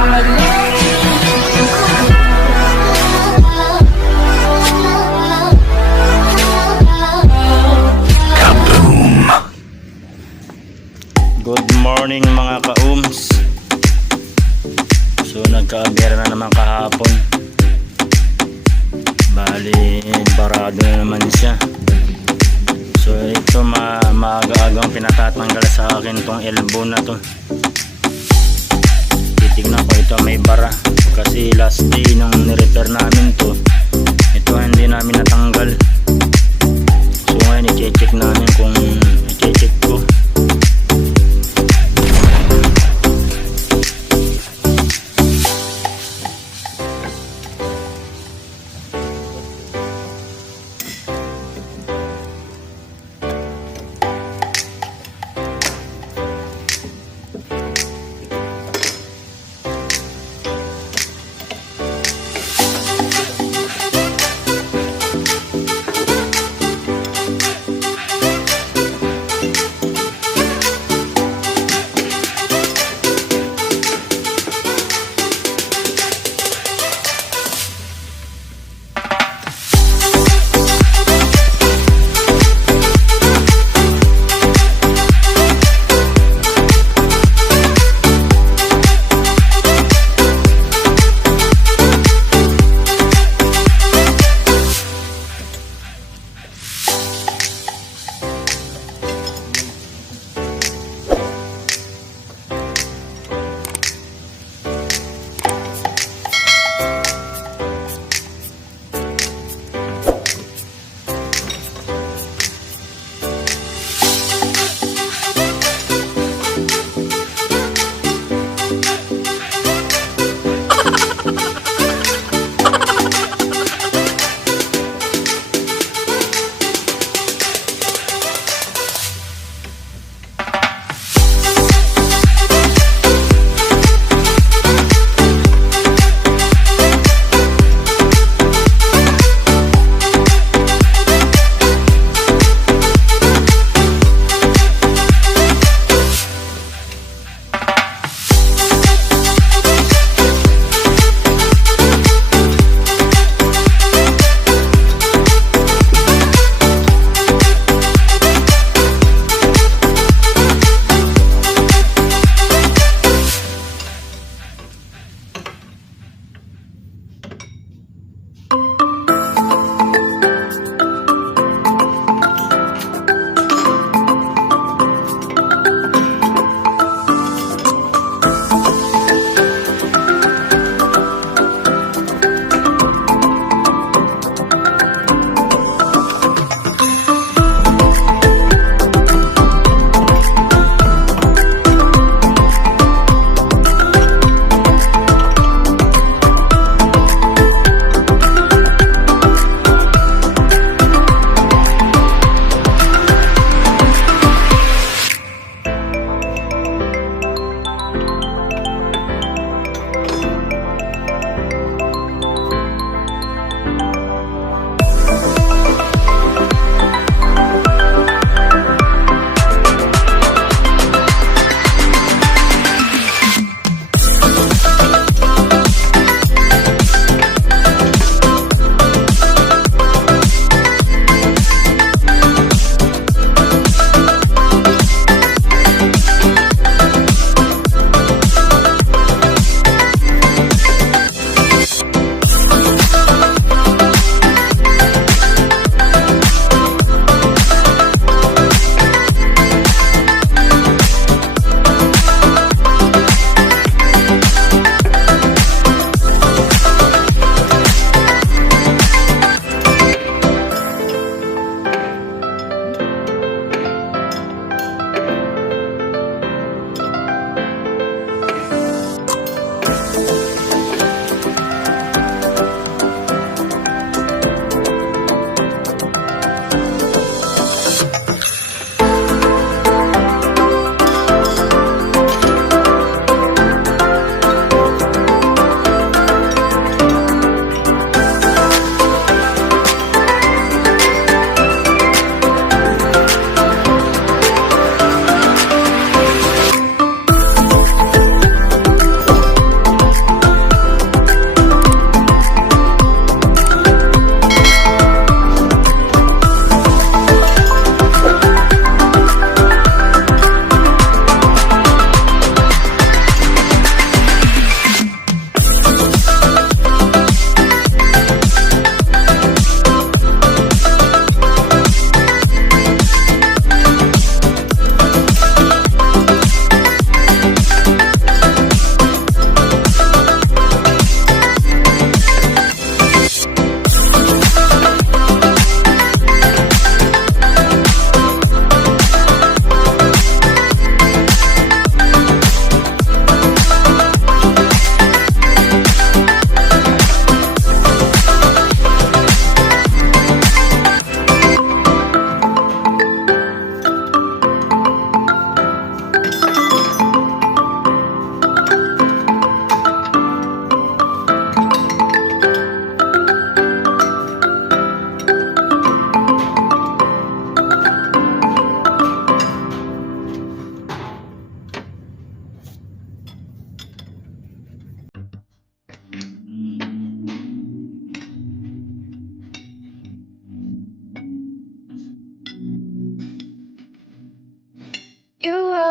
Good morning mga ka-ums. So nagka-abera na naman kahapon. Bali barado na naman siya. So ito maaga-agang pinatatanggal sa akin tong elbow na to. Titignan ko ito may bara. Kasi last day nung nirepair namin to, ito hindi namin natanggal. So ngayon i-check namin kung i-check ko.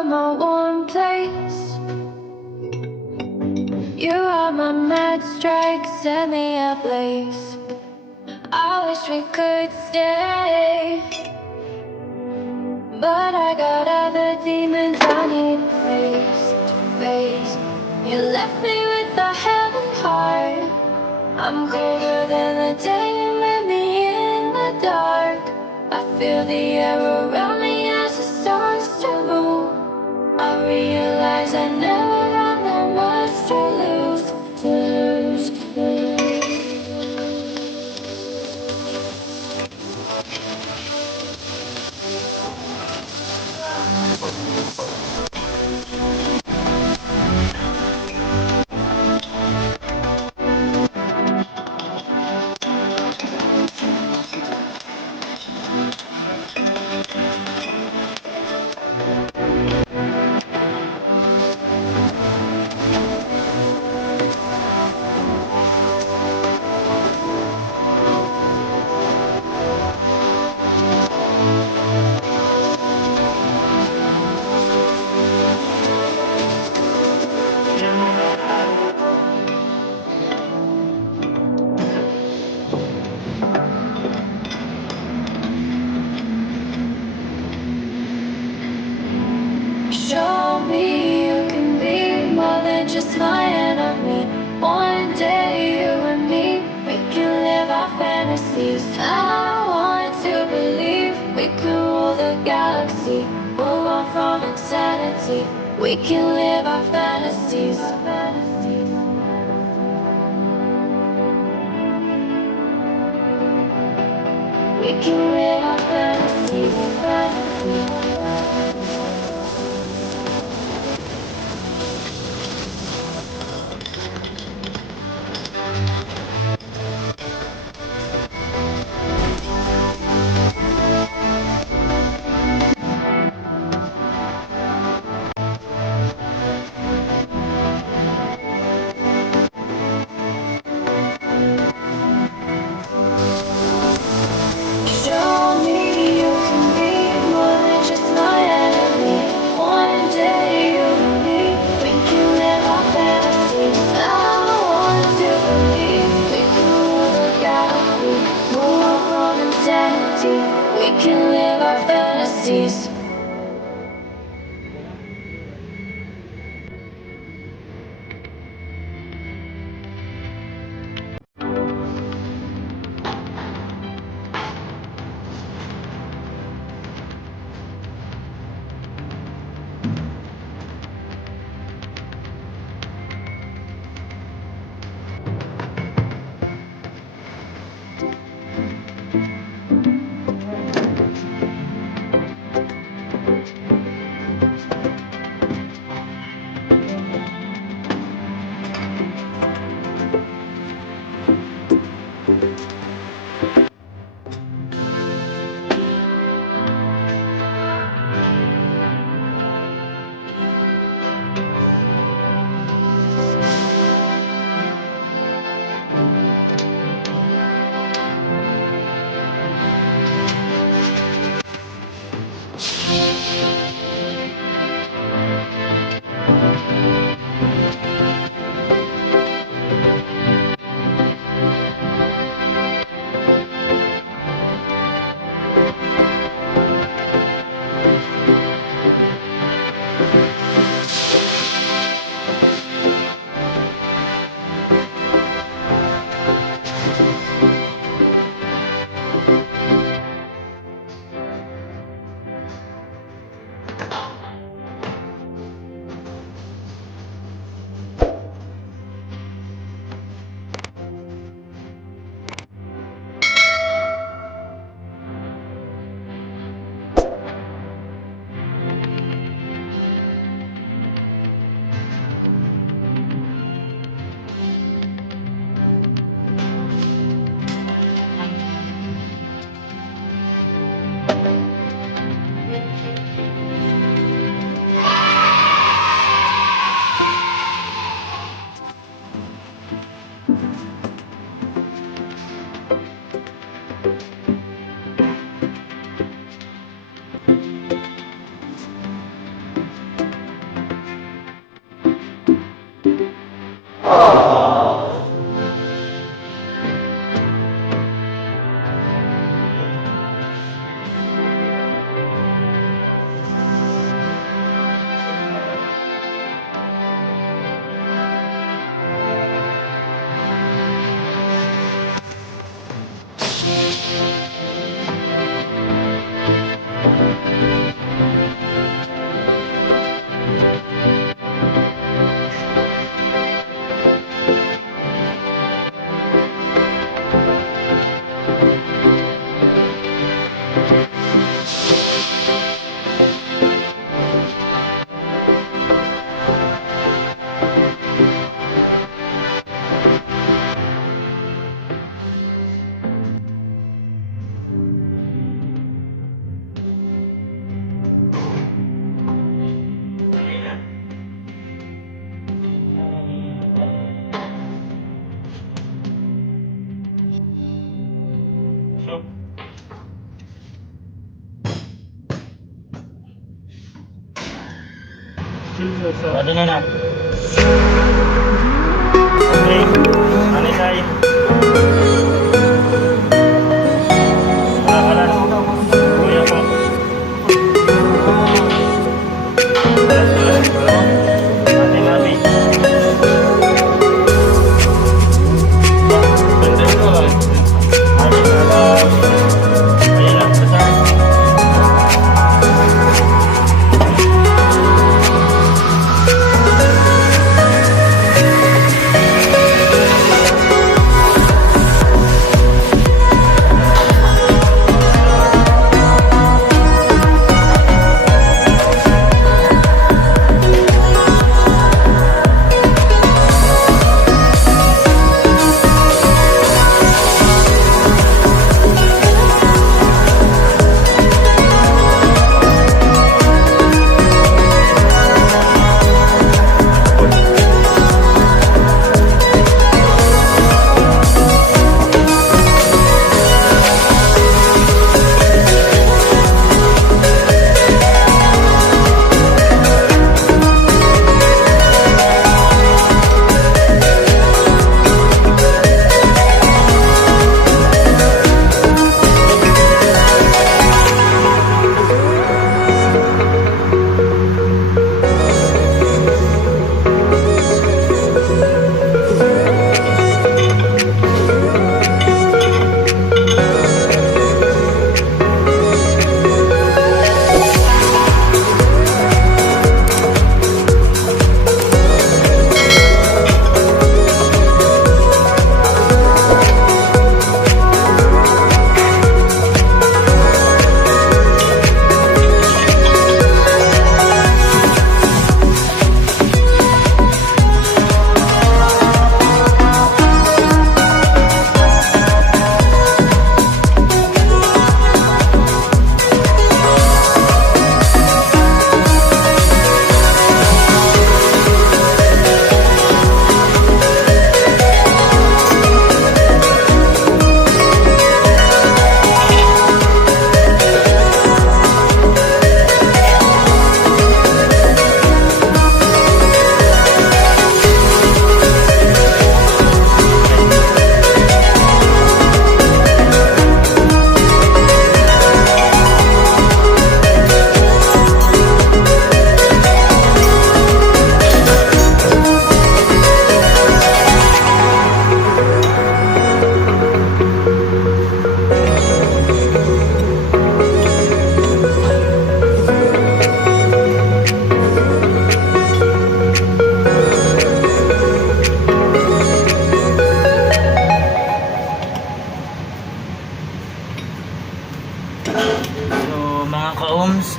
my one place. You are my mad strike, set me ablaze. I wish we could stay, but I got other demons I need face to face. You left me with a heavy heart. I'm colder than the day you met me in the dark. I feel the air around me as the stars to move. I realize I never had that much to lose, to lose, to lose. Show me you can be more than just my enemy. One day you and me, we can live our fantasies. I want to believe we can rule the galaxy, move on from insanity. We can live our fantasies. We can live our fantasies. Show me you can be more than just my enemy. One day you and me, we can live our fantasies. I want to believe we can rule the galaxy, move on from insanity. We can live our fantasies. Ano na na? Okay. Ano tayo? Kalas. Kuya po. Kalas. Ate mami. Banda ko lang. Ate kalas. Ayan lang. Basta.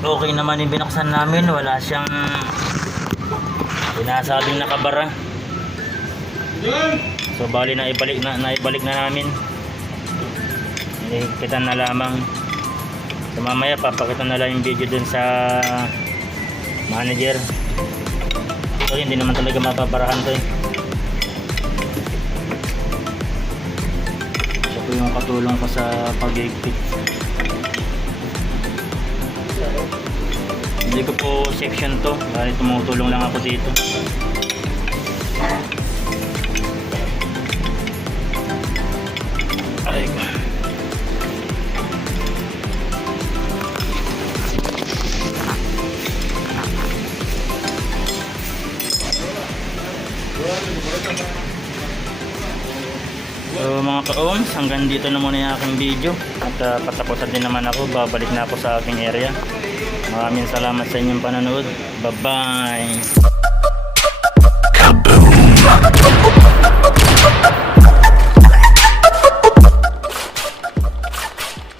Okay naman yung binuksan namin, wala siyang sinasabing nakabara. So bali naibalik na namin. Kita na lamang. So mamaya papakita na lang yung video dun sa manager. So hindi naman talaga mapaparahan to eh. So po yung katulong ko sa pag-igpit. Hindi ko po section to, bali tumutulong lang ako dito. So mga ka-ohms, hanggang dito na muna yung aking video. At patapusan din naman ako, babalik na ako sa aking area. Maraming salamat sa inyong panonood. Bye-bye!